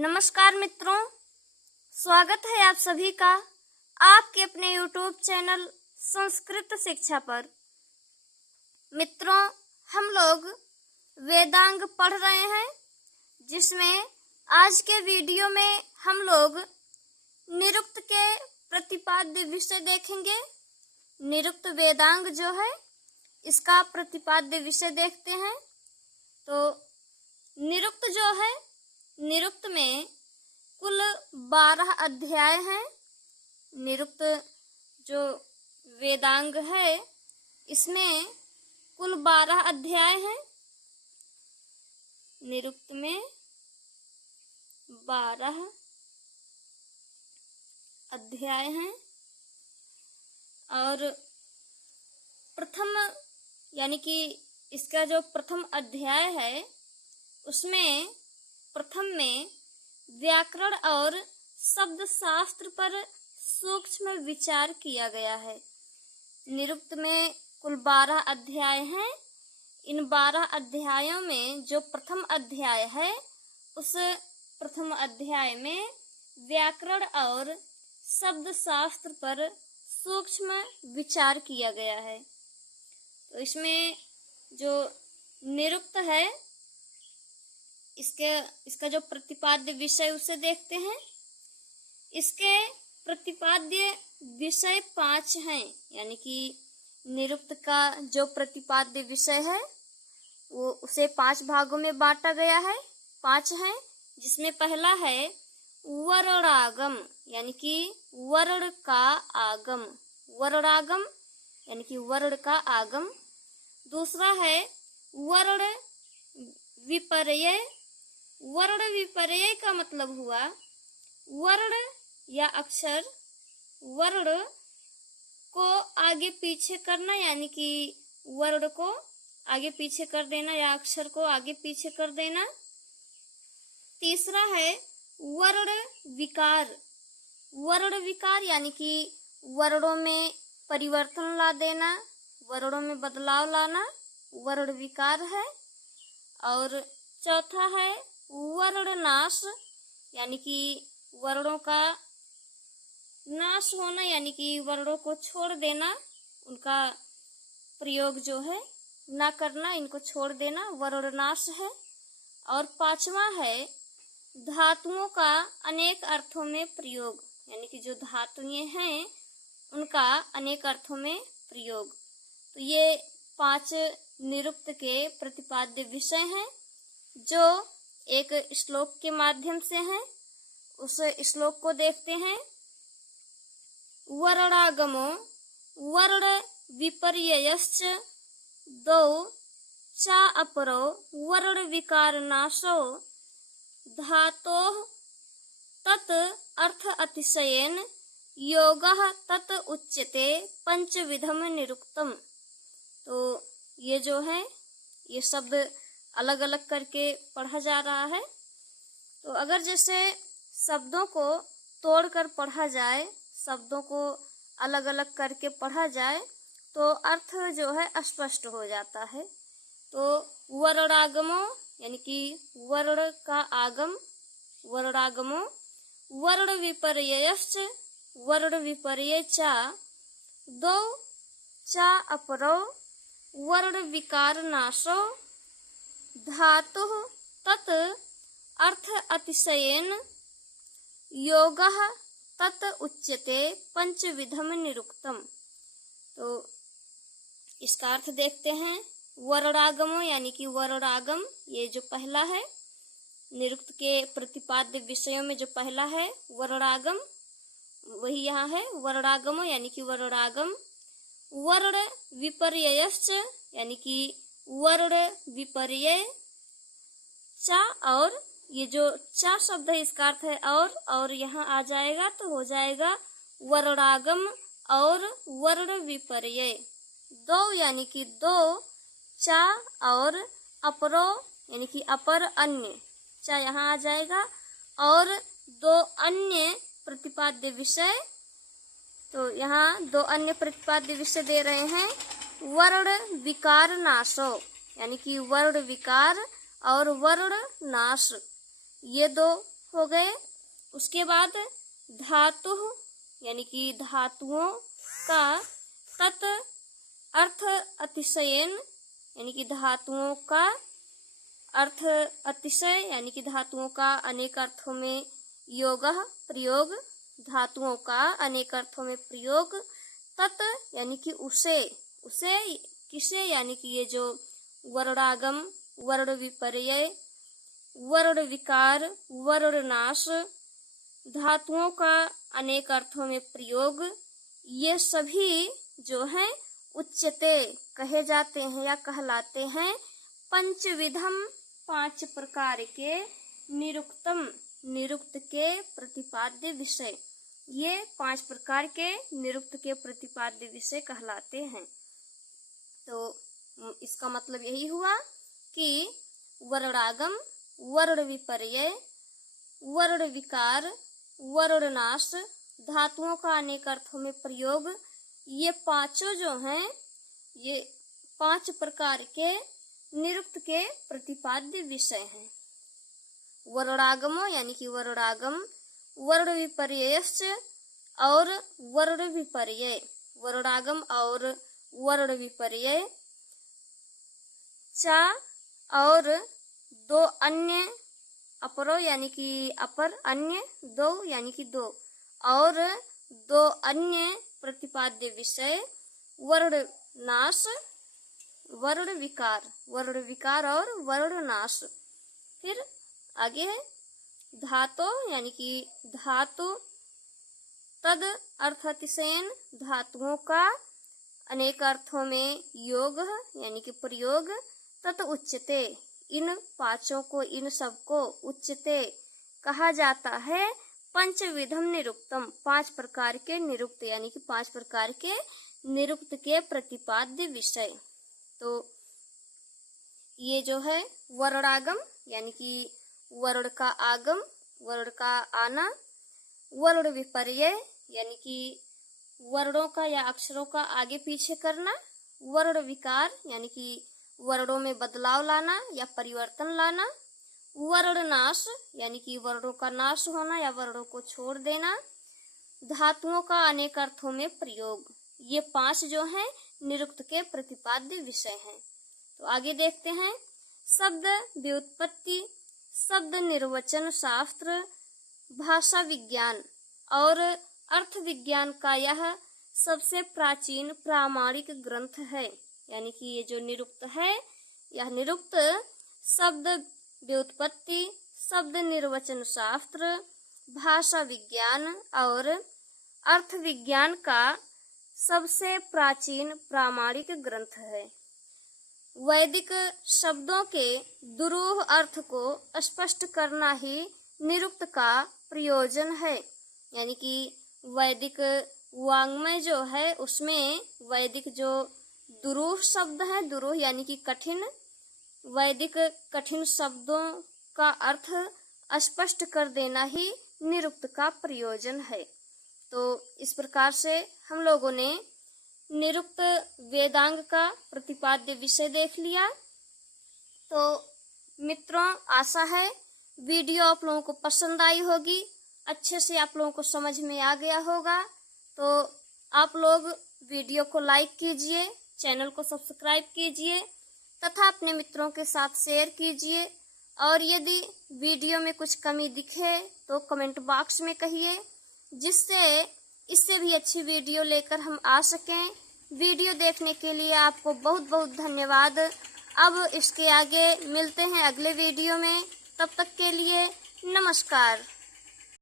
नमस्कार मित्रों, स्वागत है आप सभी का आपके अपने YouTube चैनल संस्कृत शिक्षा पर। मित्रों, हम लोग वेदांग पढ़ रहे हैं, जिसमें आज के वीडियो में हम लोग निरुक्त के प्रतिपाद्य विषय देखेंगे। निरुक्त वेदांग जो है, इसका प्रतिपाद्य विषय देखते हैं। तो निरुक्त जो है, निरुक्त में कुल 12 अध्याय हैं। निरुक्त जो वेदांग है, इसमें कुल 12 अध्याय हैं। निरुक्त में 12 अध्याय हैं और प्रथम यानी कि इसका जो प्रथम अध्याय है, उसमें प्रथम में व्याकरण और शब्द शास्त्र पर सूक्ष्म विचार किया गया है। निरुक्त में कुल 12 अध्याय हैं। इन 12 अध्यायों में जो प्रथम अध्याय है, उस प्रथम अध्याय में व्याकरण और शब्द शास्त्र पर सूक्ष्म विचार किया गया है। तो इसमें जो निरुक्त है, इसका जो प्रतिपाद्य विषय उसे देखते हैं। इसके प्रतिपाद्य विषय 5 हैं, यानी कि निरुक्त का जो प्रतिपाद्य विषय है वो उसे 5 भागों में बांटा गया है। 5 हैं, जिसमें पहला है वर्णागम, यानी कि वर्ण का आगम। वर्णागम यानी कि वर्ण का आगम। दूसरा है वर्ण विपर्यय। वर्ण विपर्यय का मतलब हुआ वर्ण या अक्षर वर्ण को आगे पीछे करना, यानी कि वर्ण को आगे पीछे कर देना या अक्षर को आगे पीछे कर देना। तीसरा है वर्ण विकार। वर्ण विकार यानी कि वर्णों में परिवर्तन ला देना, वर्णों में बदलाव लाना, वर्ण विकार है। और चौथा है वर्ण नाश, यानी कि वर्णों का नाश होना, यानी कि वर्णों को छोड़ देना, उनका प्रयोग जो है ना करना, इनको छोड़ देना, वर्ण नाश है। और 5वां है धातुओं का अनेक अर्थों में प्रयोग, यानी कि जो धातुएं हैं उनका अनेक अर्थों में प्रयोग। तो ये 5 निरुक्त के प्रतिपाद्य विषय हैं, जो एक श्लोक के माध्यम से हैं। उस श्लोक को देखते हैं। वर्णागमो वर्ण विपर्ययश्च द्वौ चा अपरो वर्ण विकार नाशो धातोः तत् अर्थ अतिशयेन योगः तत् उच्यते पंचविधम निरुक्तम। तो ये जो है, ये शब्द अलग अलग करके पढ़ा जा रहा है। तो अगर जैसे शब्दों को तोड़कर पढ़ा जाए, शब्दों को अलग अलग करके पढ़ा जाए, तो अर्थ जो है स्पष्ट हो जाता है। तो वर्णागमो यानी कि वर्ण का आगम, वर्णागमो वर्ण विपर्ययश्च वर्ण विपर्यय चा द्वौ चा अपरो वर्ण विकार नाशो धातुः तत् अर्थ अतिशयेन योगः तत् उच्यते पंचविधम निरुक्तम। तो इसका अर्थ देखते हैं। वर्णागमो यानी कि वर्णागम, ये जो पहला है निरुक्त के प्रतिपाद्य विषयों में, जो पहला है वर्णागम, वही यहाँ है। वर्णागमो यानी कि वर्णागम। वर्ण विपर्ययश्च यानी कि वर्ण विपर्यय। चा, और ये जो चा शब्द है, इसका अर्थ है और यहाँ आ जाएगा तो हो जाएगा वर्णागम और वर्ण विपर्यय। दो यानी कि दो, चा और अपरो यानी कि अपर अन्य, चा यहाँ आ जाएगा, और 2 अन्य प्रतिपाद्य विषय। तो यहाँ 2 अन्य प्रतिपाद्य विषय दे रहे हैं। वर्ण विकार नाशो यानी कि वर्ण विकार और वर्ण नाश, ये 2 हो गए। उसके बाद धातु यानी कि धातुओं का तत् अर्थ अतिशयन यानी कि धातुओं का अर्थ अतिशय यानी कि धातुओं का अनेक अर्थों में योगः प्रयोग, धातुओं का अनेक अर्थों में प्रयोग, तत् यानी कि उसे किसे यानी कि ये जो वर्णागम, वर्ण विपर्यय, वर्ण विकार, वर्ण नाश, धातुओं का अनेक अर्थों में प्रयोग, ये सभी जो हैं उच्यते कहे जाते हैं या कहलाते हैं पंचविधम, 5 प्रकार के निरुक्तम, निरुक्त के प्रतिपाद्य विषय। ये 5 प्रकार के निरुक्त के प्रतिपाद्य विषय कहलाते हैं। तो इसका मतलब यही हुआ कि वर्णागम, वर्ण विपर्यय, वर्ण विकार, वर्ण नाश, धातुओं का अनेक अर्थों में प्रयोग, ये पांचों जो हैं ये 5 प्रकार के निरुक्त के प्रतिपाद्य विषय हैं। वर्णागमो यानी कि वर्णागम, वर्ण विपर्ययश्च और वर्ण विपर्यय, वर्णागम और वर्ण विपर्यय, चा और 2 अन्य, अपरो यानी कि अपर, अन्य 2 यानी कि 2 और 2 अन्य प्रतिपाद्य विषय, वर्ण नाश, वर्ण विकार और वर्ण नाश। फिर आगे है धातु यानी कि धातु, तद अर्थ अतिशयन, धातुओं का अनेक अर्थों में योग यानी कि प्रयोग, तत् उच्यते, इन 5 को, इन सबको उच्यते कहा जाता है पंचविधम निरुक्तम, 5 प्रकार के निरुक्त यानी कि 5 प्रकार के निरुक्त के प्रतिपाद्य विषय। तो ये जो है वर्णागम यानी कि वर्ण का आगम, वर्ण का आना, वर्ण विपर्यय यानी कि वर्णों का या अक्षरों का आगे पीछे करना, वर्ण विकार यानी कि वर्णों में बदलाव लाना या परिवर्तन लाना, वर्ण नाश यानी कि वर्णों का नाश होना या वर्णों को छोड़ देना, धातुओं का अनेक अर्थों में प्रयोग। ये 5 जो हैं निरुक्त के प्रतिपाद्य विषय हैं। तो आगे देखते हैं शब्द व्युत्पत्ति, शब्द निर्वचन शास्त्र, भाषा विज्ञान और अर्थ विज्ञान का यह सबसे प्राचीन प्रामाणिक ग्रंथ है। यानी कि ये जो निरुक्त है, यह निरुक्त शब्द व्युत्पत्ति, शब्द निर्वचन शास्त्र, भाषा विज्ञान और अर्थ विज्ञान का सबसे प्राचीन प्रामाणिक ग्रंथ है। वैदिक शब्दों के दुरूह अर्थ को स्पष्ट करना ही निरुक्त का प्रयोजन है। यानी कि वैदिक वाङ्मय जो है उसमें वैदिक जो दुरूह शब्द है, दुरूह यानी कि कठिन, वैदिक कठिन शब्दों का अर्थ स्पष्ट कर देना ही निरुक्त का प्रयोजन है। तो इस प्रकार से हम लोगों ने निरुक्त वेदांग का प्रतिपाद्य विषय देख लिया। तो मित्रों, आशा है वीडियो आप लोगों को पसंद आई होगी, अच्छे से आप लोगों को समझ में आ गया होगा। तो आप लोग वीडियो को लाइक कीजिए, चैनल को सब्सक्राइब कीजिए तथा अपने मित्रों के साथ शेयर कीजिए। और यदि वीडियो में कुछ कमी दिखे तो कमेंट बॉक्स में कहिए, जिससे इससे भी अच्छी वीडियो लेकर हम आ सकें। वीडियो देखने के लिए आपको बहुत बहुत धन्यवाद। अब इसके आगे मिलते हैं अगले वीडियो में, तब तक के लिए नमस्कार।